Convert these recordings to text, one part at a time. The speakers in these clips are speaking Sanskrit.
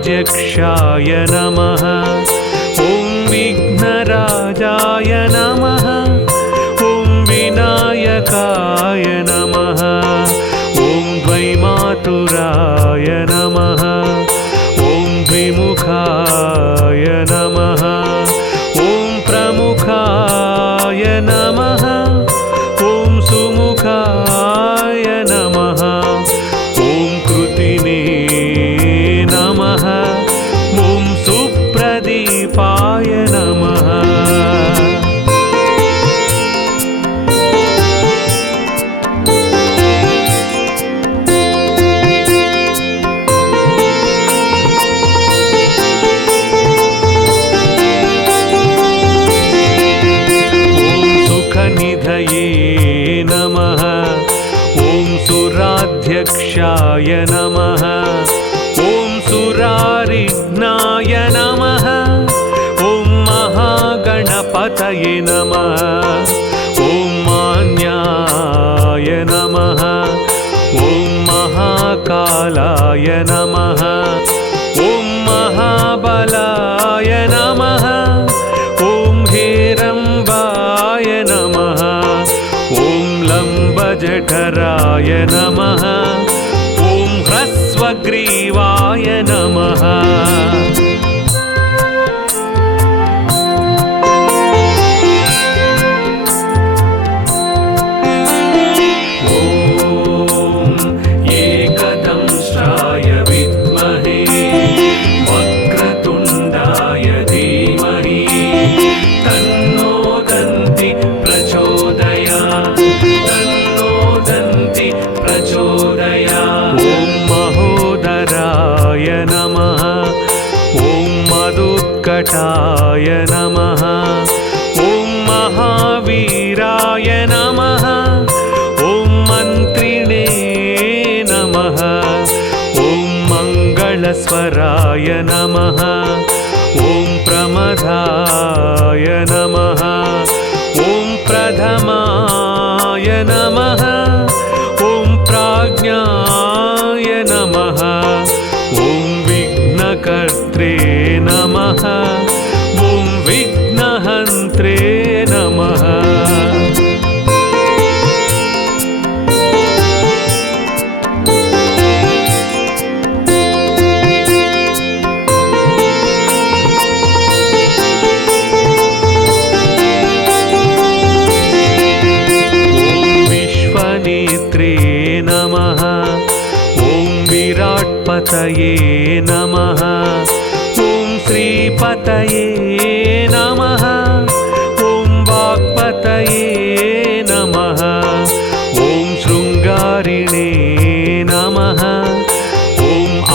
गणाध्यक्षाय नमः। ॐ विघ्नराजाय नमः। ॐ विनायकाय नमः। ॐ द्वैमातुराय नमः। ॐ द्विमुखाय नमः। ॐ प्रमुखाय नमः। ॐ सुमुखाय नमः। ॐ कृतिने नमः। ॐ सुप्रदीपाय नमः। निधये नमः। ॐ सुराध्यक्षाय नमः। ॐ सुरारिघ्नाय नमः। ॐ महागणपतये नमः। ॐ मान्याय नमः। ॐ महाकालाय नमः। ॐ महाबलाय नमः। ॐ हेरम्बाय नमः। ॐ लम्बजठराय नमः। ॐ ह्रस्वग्रीवाय नमः। मदुत्कटाय नमः। ॐ महावीराय नमः। ॐ मन्त्रिणे नमः। ॐ मङ्गलस्वराय नमः। ॐ प्रमदाय नमः। ॐ प्रथमाय नमः। ॐ प्राज्ञाय नमः। ॐ विघ्नकर्त्रे नमः। ॐ विघ्नहन्त्रे नमः। विश्वनेत्रे नमः। ॐ विराट्पतये नमः। ॐ श्रीपतये नमः। ॐ वाक्पतये नमः। ॐ शृङ्गारिणे नमः। ॐ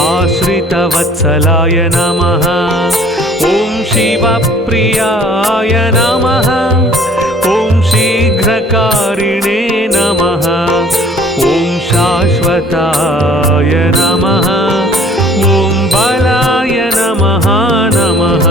आश्रितवत्सलाय नमः। ॐ शिवप्रियाय नमः। ॐ शीघ्रकारिणे नमः। ॐ शाश्वताय नमः। ॐ बलाय नमः नमः।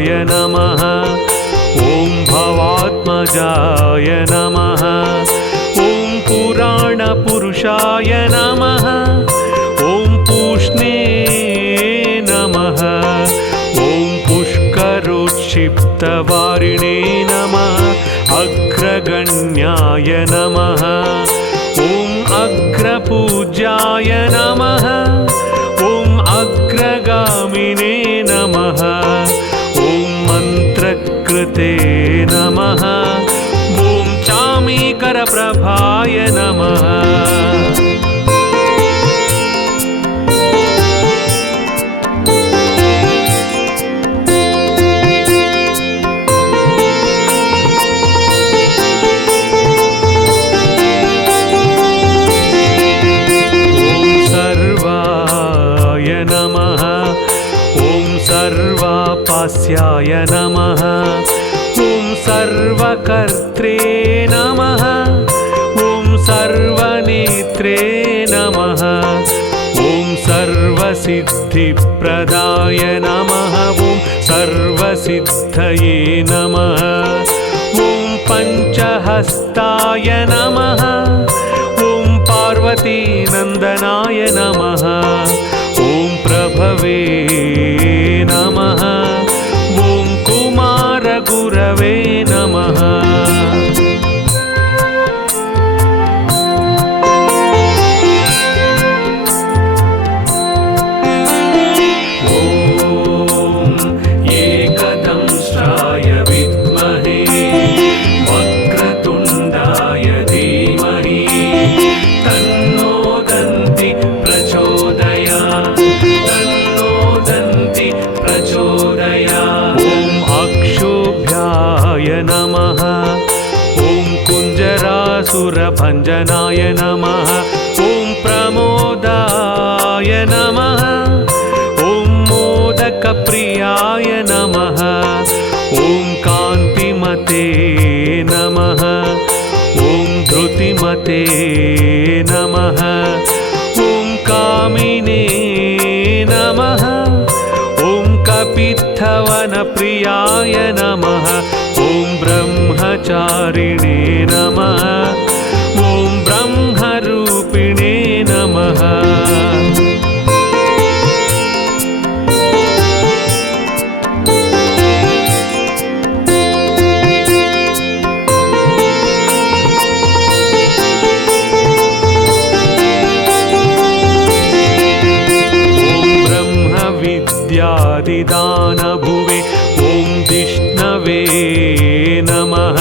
य नमः। ॐ भवात्मजाय नमः। ॐ पुराणपुरुषाय नमः। ॐ पूष्णे नमः। ॐ पुष्करोत्क्षिप्तवारिणे नमः। अग्रगण्याय नमः। ॐ अग्रपूज्याय नमः। ॐ अग्रगामिने नमः। ॐ मन्त्रकृते नमः। ॐ चामीकरप्रभाय नमः। ॐ सर्वाय सर्वव्यापास्याय नमः। ॐ सर्वकर्त्रे नमः। ॐ सर्वनेत्रे नमः। ॐ सर्वसिद्धिप्रदाय नमः। ॐ सर्वसिद्धये नमः। ॐ पञ्चहस्ताय नमः। ॐ पार्वतीनन्दनाय नमः। ॐ प्रभवे नमः। ॐ कुमारगुरवे नमः। सुरभञ्जनाय नमः। ॐ प्रमोदाय नमः। ॐ मोदकप्रियाय नमः। ॐ कान्तिमते नमः। ॐ धृतिमते नमः। ॐ कामिने नमः। ॐ कपित्थवनप्रियाय नमः। ॐ ब्रह्मचारिणे नमः। ॐ ब्रह्मरूपिणे नमः। विद्यादिदानभुवे ॐ विष्णवे नमः।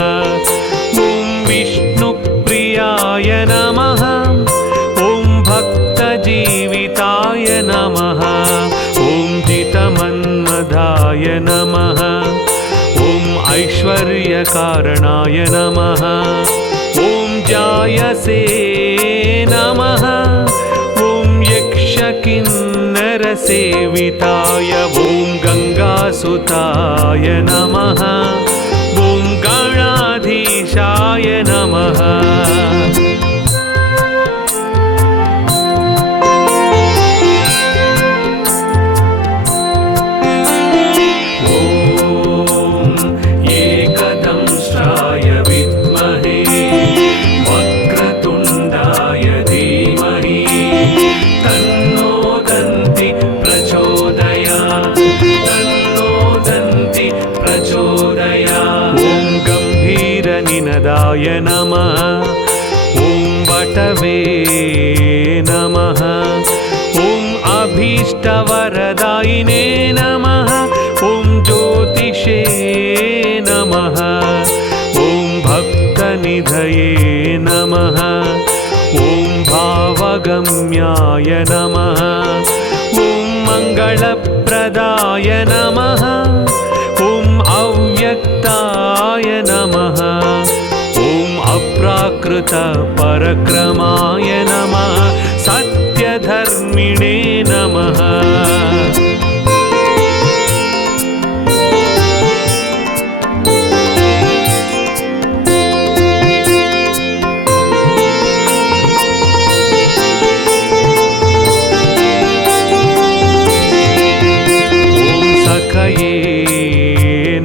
ॐ विष्णुप्रियाय नमः। ॐ भक्तजीविताय नमः। ॐ जितमन्मधाय नमः। ॐ ऐश्वर्यकारणाय नमः। ॐ जायसे नमः। ॐ यक्षकिन्नरसेविताय ॐ गङ्गासुताय नमः। ॐ गणाधीशाय नमः। निनदाय नमः। ॐ वटवे नमः। ॐ अभीष्टवरदायिने नमः। ॐ ज्योतिषे नमः। ॐ भक्तनिधये नमः। ॐ भावगम्याय नमः। ॐ मङ्गलप्रदाय नमः। ॐ अव्यक्ताय नमः। ॐ अप्राकृतपरक्रमाय नमः। सत्यधर्मिणे नमः।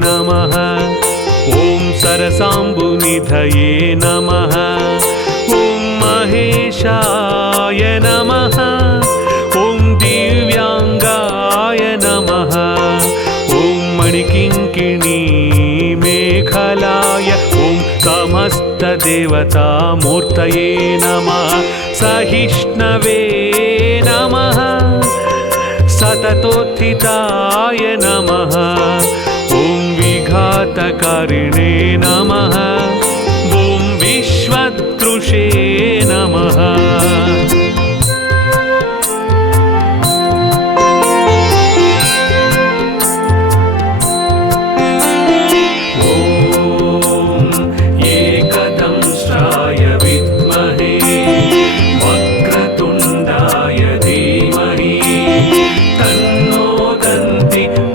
नमः। ॐ सरसाम्बुनिधये नमः। ॐ महेशाय नमः। ॐ दिव्याङ्गाय नमः। ॐ मणिकिङ्किणी मेखलाय ॐ समस्तदेवतामूर्तये नमः। सहिष्णवे नमः। सततोत्थिताय नमः। ॐ विघातकारिणे नमः। ॐ विश्वतृषे नमः।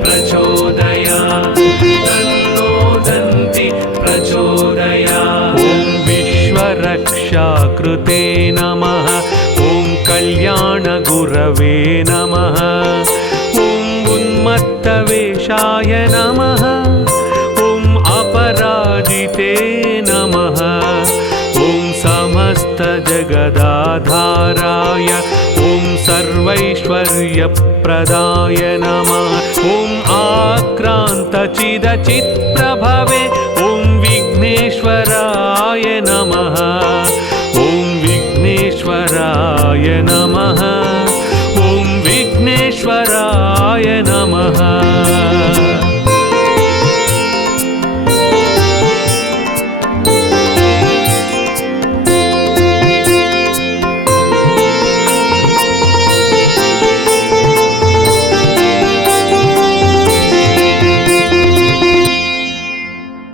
प्रचोदयात्। कृते नमः। ॐ कल्याणगुरवे नमः। ॐ उन्मत्तवेषाय नमः। ॐ अपराजिते नमः। ॐ समस्तजगदाधाराय ॐ सर्वैश्वर्यप्रदाय नमः। ॐ आक्रान्तचिदचित्प्रभवे ॐ विघ्नेश्वराय नमः।